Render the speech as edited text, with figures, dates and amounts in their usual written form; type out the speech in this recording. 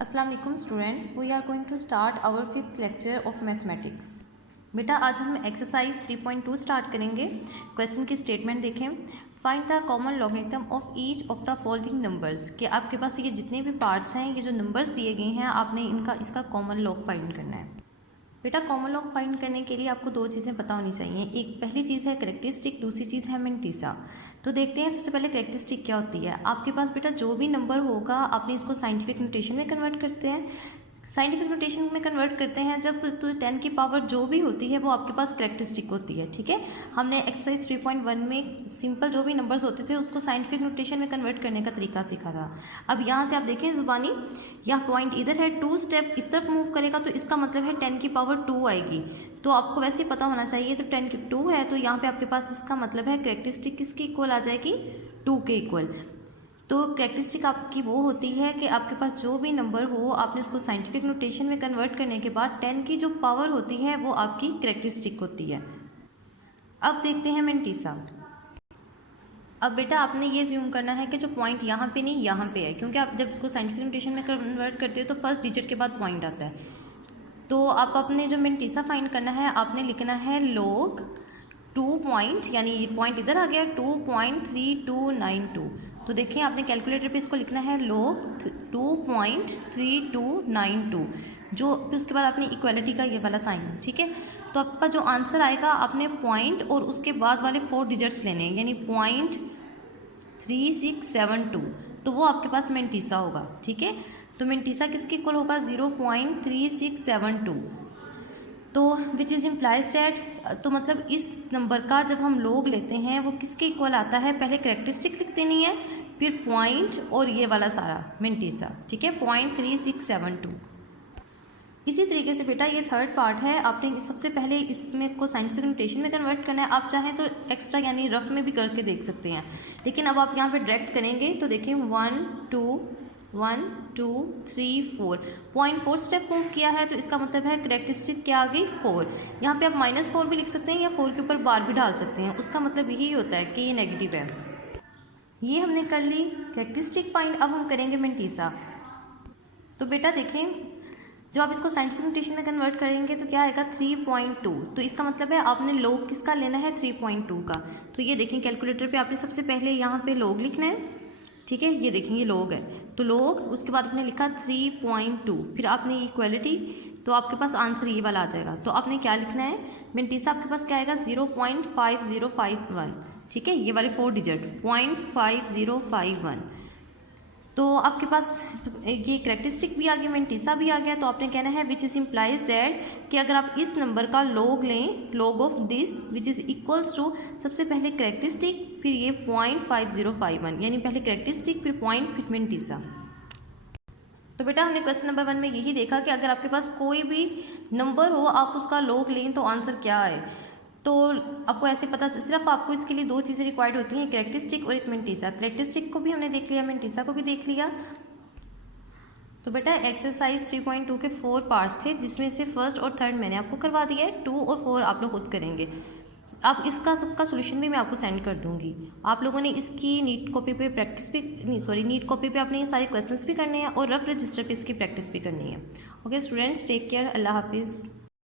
अस्सलाम वालेकुम students, we are going to start our 5th lecture of mathematics. बेटा आज हम एक्सरसाइज 3.2 स्टार्ट करेंगे। क्वेश्चन की स्टेटमेंट देखें। Find the common logarithm of each of the following numbers. कि आपके पास ये जितने भी पार्ट्स हैं, ये जो नंबर्स दिए गए हैं, आपने इसका कॉमन लॉग फाइंड करना है। बेटा कॉमन लॉग फाइंड करने के लिए आपको दो चीज़ें पता होनी चाहिए। एक पहली चीज़ है कैरेक्टरिस्टिक, दूसरी चीज़ है मेंटीसा। तो देखते हैं सबसे पहले कैरेक्टरिस्टिक क्या होती है। आपके पास बेटा जो भी नंबर होगा आपने इसको साइंटिफिक नोटेशन में कन्वर्ट करते हैं। साइंटिफिक नोटेशन में कन्वर्ट करते हैं जब तो 10 की पावर जो भी होती है वो आपके पास कैरेक्टरिस्टिक होती है। ठीक है, हमने एक्सरसाइज 3.1 में सिंपल जो भी नंबर्स होते थे उसको साइंटिफिक नोटेशन में कन्वर्ट करने का तरीका सीखा था। अब यहाँ से आप देखें जुबानी, यह पॉइंट इधर है, 2 स्टेप इस तरफ मूव करेगा तो इसका मतलब है 10 की पावर 2 आएगी। तो आपको वैसे पता होना चाहिए, तो 10 की 2 है तो यहाँ पे आपके पास इसका मतलब है कैरेक्टरिस्टिक किसकी इक्वल आ जाएगी, 2 के इक्वल। तो कैरेक्टरिस्टिक आपकी वो होती है कि आपके पास जो भी नंबर हो आपने उसको साइंटिफिक नोटेशन में कन्वर्ट करने के बाद 10 की जो पावर होती है वो आपकी कैरेक्टरिस्टिक होती है। अब देखते हैं मेंटीसा। अब बेटा आपने ये ज्यूम करना है कि जो पॉइंट यहाँ पे नहीं यहाँ पे है, क्योंकि आप जब इसको साइंटिफिक नोटेशन में कन्वर्ट करते हो तो फर्स्ट डिजिट के बाद पॉइंट आता है। तो आप अपने जो मेंटीसा फाइंड करना है आपने लिखना है लॉग 2 पॉइंट, यानी ये पॉइंट इधर आ गया 2.3292। तो देखिए आपने कैलकुलेटर पे इसको लिखना है log 2.3292, जो उसके बाद आपने इक्वालिटी का ये वाला साइन। ठीक है, तो आपका जो आंसर आएगा आपने पॉइंट और उसके बाद वाले 4 डिजिट्स लेने हैं, यानी 0.3672, तो वो आपके पास मेंटीसा होगा। ठीक है, तो मेंटीसा किसके इक्वल होगा, 0.3672। तो विच इज़ इम्प्लाइज डैट, तो मतलब इस नंबर का जब हम लोग लेते हैं वो किसके इक्वल आता है, पहले कैरेक्टरिस्टिक लिख देनी है फिर पॉइंट और ये वाला सारा मेंटीसा। ठीक है, 0.3672। इसी तरीके से बेटा ये थर्ड पार्ट है, आपने सबसे पहले इसमें को साइंटिफिक नोटेशन में कन्वर्ट करना है। आप चाहें तो एक्स्ट्रा यानी रफ में भी करके देख सकते हैं, लेकिन अब आप यहाँ पे डायरेक्ट करेंगे तो देखिए 1 2 3 4 0.4 स्टेप मूव किया है, तो इसका मतलब है कैरेक्टरिस्टिक क्या आ गई, 4। यहाँ पे आप -4 भी लिख सकते हैं या 4 के ऊपर बार भी डाल सकते हैं, उसका मतलब यही होता है कि ये नेगेटिव है। ये हमने कर ली कैरेक्टरिस्टिक फाइंड। अब हम करेंगे मेंटीसा। तो बेटा देखें जब आप इसको साइंटिफिक नोटेशन में कन्वर्ट करेंगे तो क्या आएगा 3.2। तो इसका मतलब है आपने लॉग किसका लेना है, 3.2 का। तो ये देखें कैलकुलेटर पे आपने सबसे पहले यहाँ पे लॉग लिखना है। ठीक है, ये देखेंगे लॉग है तो लॉग, उसके बाद आपने लिखा 3.2, फिर आपने इक्वालिटी, तो आपके पास आंसर ये वाला आ जाएगा। तो आपने क्या लिखना है, मेंटीसा आपके पास क्या आएगा 0.5051। ठीक है, ये वाले 4 डिजिट 0.5051। तो आपके पास ये कैरेक्टरिस्टिक भी आ गया, मेंटीसा भी आ गया। तो आपने कहना है विच इज़ इम्प्लाइज डैट, कि अगर आप इस नंबर का लॉग लें, log of this which is equals to, सबसे पहले कैरेक्टरिस्टिक फिर ये 0.5051, यानी पहले कैरेक्टरिस्टिक फिर पॉइंट फिर मेंटीसा। तो बेटा हमने क्वेश्चन नंबर 1 में यही देखा कि अगर आपके पास कोई भी नंबर हो आप उसका लॉग लें तो आंसर क्या आए। तो आपको ऐसे पता, सिर्फ आपको इसके लिए 2 चीज़ें रिक्वायर्ड होती हैं, कैरेक्टरिस्टिक और एक मेंटीसा। कैरेक्टरिस्टिक को भी हमने देख लिया, मेंटीसा को भी देख लिया। तो बेटा एक्सरसाइज 3.2 के 4 पार्ट्स थे, जिसमें से फर्स्ट और थर्ड मैंने आपको करवा दिया है, 2 और 4 आप लोग खुद करेंगे। अब इसका सबका सोल्यूशन भी मैं आपको सेंड कर दूंगी। आप लोगों ने इसकी नीट कॉपी पे प्रैक्टिस भी नीट कॉपी पे आपने ये सारे क्वेश्चंस भी करने हैं और रफ रजिस्टर पे इसकी प्रैक्टिस भी करनी है। ओके स्टूडेंट्स, टेक केयर, अल्लाह हाफिज़।